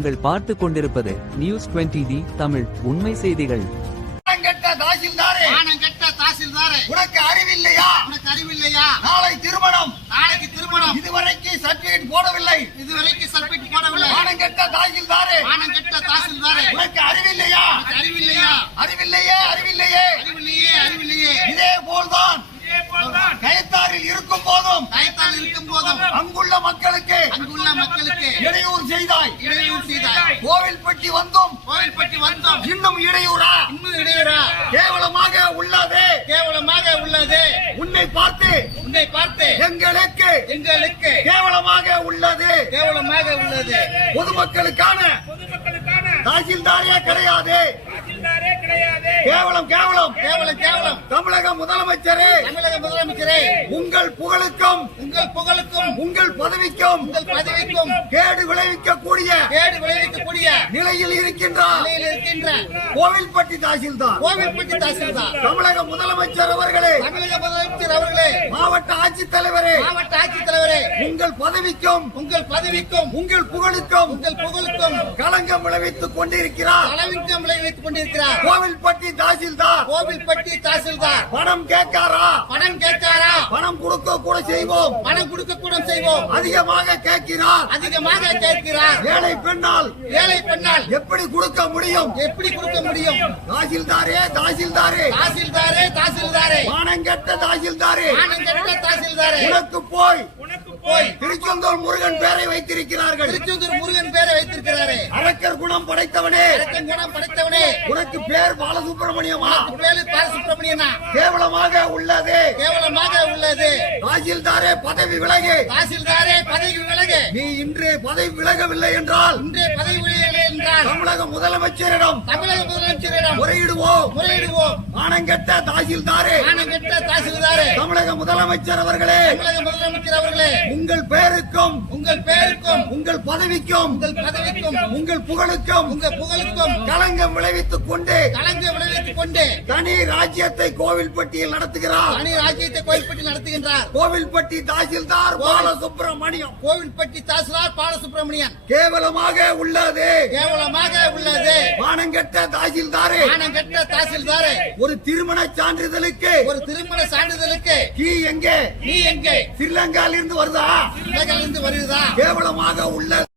நீங்கள் பார்த்து கொண்டிருப்பது நியூஸ் டுவெண்டி டி தமிழ் உண்மை செய்திகள். உனக்கு அறிவில்லையா? உனக்கு அறிவில்லையா? நாளை திருமணம். நாளைக்கு திருமணம். இதுவரைக்கு சர்டிபிகேட் போடவில்லை. இதுவரைக்கும் சர்டிபிகேட் போடவில்லை. மானம் கெட்ட தாசில்தாரே. மானம் கெட்ட தாசில்தாரே. உனக்கு அறிவில்லையா? அறிவில்லையா? அறிவில்லையே அறிவில்லையே. அறிவில்லையே அறிவில்லையே. இதே போல்தான் கயத்தாரில் இருக்கும் போதும் தயத்தால் இருக்கும் போதும் அங்குள்ள மக்களுக்கு அங்குள்ள மக்களுக்கு இடையூறு செய்தாய் இடையூறு செய்தாய் கோவில்பட்டி வந்தும். கோயில்பட்டி வந்தோம். இன்னும் இடையூறா? இன்னும் இடையூறா? கேவலமாக உள்ளது. கேவலமாக உள்ளது. உன்னை பார்த்து உன்னை பார்த்து எங்களுக்கு எங்களுக்கு கேவலமாக உள்ளது. கேவலமாக உள்ளது. பொதுமக்களுக்கான தாசில்தாரே கிடையாது. கேவலம் கேவலம் கேவலம் கேவலம் தமிழக முதலமைச்சரே தமிழக முதலமைச்சரே. உங்கள் புகழுக்கும் உங்கள் புகழுக்கும் உங்கள் பதவிக்கும் உங்கள் பதவிக்கும் கேடு விளைவிக்கக்கூடிய கேடு விளைவிக்கக்கூடிய நிலையில் இருக்கின்றார் நிலையில் இருக்கின்ற கோவில்பட்டி தாசில்தார். கோவில்பட்டி தாசில்தார். தமிழக முதலமைச்சர் அவர்களே தமிழக முதலமைச்சர் அவர்களே மாவட்ட ஆட்சித்தலைவரே. மாவட்ட ஆட்சித்தலைவரே. உங்கள் பதவிக்கும் உங்கள் பதவிக்கும் உங்கள் புகழுக்கும் உங்கள் புகழுக்கும் களங்கம் விளைவித்துக் கொண்டிருக்கிறார். அளவிற்கும் விளைவித்துக் கொண்டிருக்கிறார். கோவில்பட்டி தாசில்தார். கோவில்பட்டி தாசில்தார். பணம் கேட்காரா? பணம் கேட்காரா? பணம் கொடுக்க கூட செய்வோம். பணம் கொடுக்க கூட செய்வோம். அதிகமாக கேட்கிறார். அதிகமாக கேட்கிறார். ஏழை பெண்ணால் ஏழை பெண்ணால் எப்படி கொடுக்க முடியும்? எப்படி கொடுக்க முடியும்? தாசில்தாரே தாசில்தாரே. தாசில்தாரே தாசில்தாரே. மானம் கெட்ட தாசில்தாரே. உனக்கு போய். போய். திருச்செந்தூர் முருகன் பேரை வைத்திருக்கிறார்கள். திருச்செந்தூர் முருகன் பேரை வைத்திருக்கிறாரே. அரக்கர் குணம் படைத்தவனே. அரக்கன் குணம் படைத்தவனே. உனக்கு பேர் பாலசுப்ரமணியமா. வேலு பாலசுப்ரமணியனா? கேவலமாக உள்ளது. கேவலமாக உள்ளது. தாசில்தாரே பதவி விலகு. தாசில்தாரே பதவி விலகு. நீ இன்று பதவி விலகவில்லை என்றால் இன்றே பதவி என்றால் தமிழக முதலமைச்சரிடம் தமிழக முதலமைச்சரிடம் முறையிடுவோம். முறையிடுவோம். மானங்கெட்ட தாசில்தாரே. மானம் கெட்ட தாசில்தாரே. தமிழக முதலமைச்சர் அவர்களே. தமிழக முதலமைச்சர் அவர்களே. உங்கள் பெயருக்கும் உங்கள் பேருக்கும் உங்கள் பதவிக்கும் உங்கள் பதவிக்கும் உங்கள் புகழுக்கும் உங்கள் புகழுக்கும் களங்கம் விளைவித்துக் கொண்டு கலந்து விளைவித்துக் கொண்டு தனி ராஜ்யத்தை கோவில்பட்டியில் நடத்துகிறார். தனி ராஜ்யத்தை கோயில்பட்டி நடத்துகின்றார். கோவில்பட்டி தாசில்தார் பாலசுப்ரமணியம். கோவில்பட்டி தாசில்தார் பாலசுப்ரமணியன். கேவலமாக உள்ளது. கேவலமாக உள்ளது. மானங்கெட்ட தாசில்தாரே. மானம் கெட்ட தாசில்தாரே. ஒரு திருமண சான்றிதழுக்கு. ஒரு திருமண சான்றிதழுக்கு. கீ எங்கே? நீ எங்கே? ஸ்ரீலங்கால இருந்து வருதா? இருந்து வருகிறதா? கேவலமாக உள்ளது.